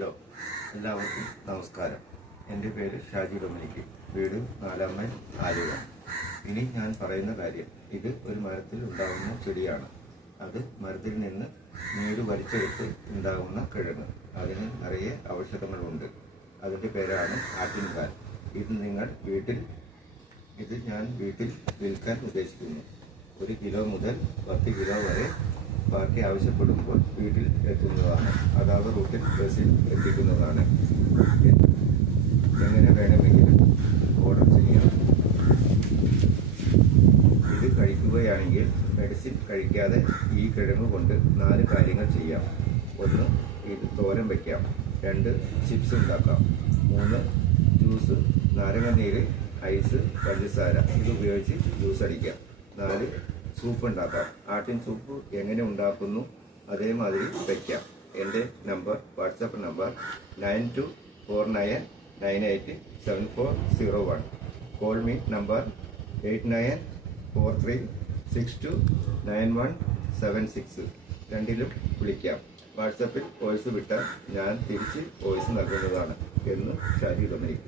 Hello, എല്ലാവർക്കും നമസ്കാരം. എൻ്റെ പേര് ഷാജി ഡൊമിനിക്, വീട് 4 മൈൽ ആലുവ. ഇനി ഞാൻ പറയുന്ന കാര്യം, ഇത് ഒരു മരത്തിൽ ഉണ്ടാകുന്ന ചെടിയാണ്. അത് മരത്തിൽ നിന്ന് നീട് വലിച്ചെടുത്ത് ഉണ്ടാകുന്ന കിഴങ്ങ്. അതിന് നിറയെ ഔഷധങ്ങളുണ്ട്. അതിൻ്റെ പേരാണ് ആട്ടിൻകാൽ. ഇത് ഞാൻ വീട്ടിൽ വിൽക്കാൻ ഉദ്ദേശിക്കുന്നു. 1 കിലോ മുതൽ 10 കിലോ വരെ പാർട്ടി ആവശ്യപ്പെടുമ്പോൾ വീട്ടിൽ എത്തുന്നതാണ്. അതാത് റൂട്ടിൽ ബസ്സിൽ എത്തിക്കുന്നതാണ്. എങ്ങനെ വേണമെങ്കിലും ഓർഡർ ചെയ്യാം. ഇത് കഴിക്കുകയാണെങ്കിൽ മെഡിസിൻ കഴിക്കാതെ ഈ കിഴങ്ങ് കൊണ്ട് 4 കാര്യങ്ങൾ ചെയ്യാം. 1. ഇത് തോരൻ വയ്ക്കാം. 2. ചിപ്സ് ഉണ്ടാക്കാം. 3. ജ്യൂസ്, നാരങ്ങനീര്, ഐസ്, പഞ്ചസാര ഇതുപയോഗിച്ച് ജ്യൂസ് അടിക്കാം. 4. സൂപ്പ് ഉണ്ടാക്കാം. ആട്ടിൻ സൂപ്പ് എങ്ങനെ ഉണ്ടാക്കുന്നു അതേമാതിരി വയ്ക്കാം. എൻ്റെ WhatsApp number 9249987401. Call me number 8943629176. രണ്ടിലും വിളിക്കാം. വാട്സാപ്പിൽ വോയിസ് വിട്ടാൽ ഞാൻ തിരിച്ച് വോയിസ് നൽകുന്നതാണ് എന്ന് ഷാജി ഡൊമിനിക്.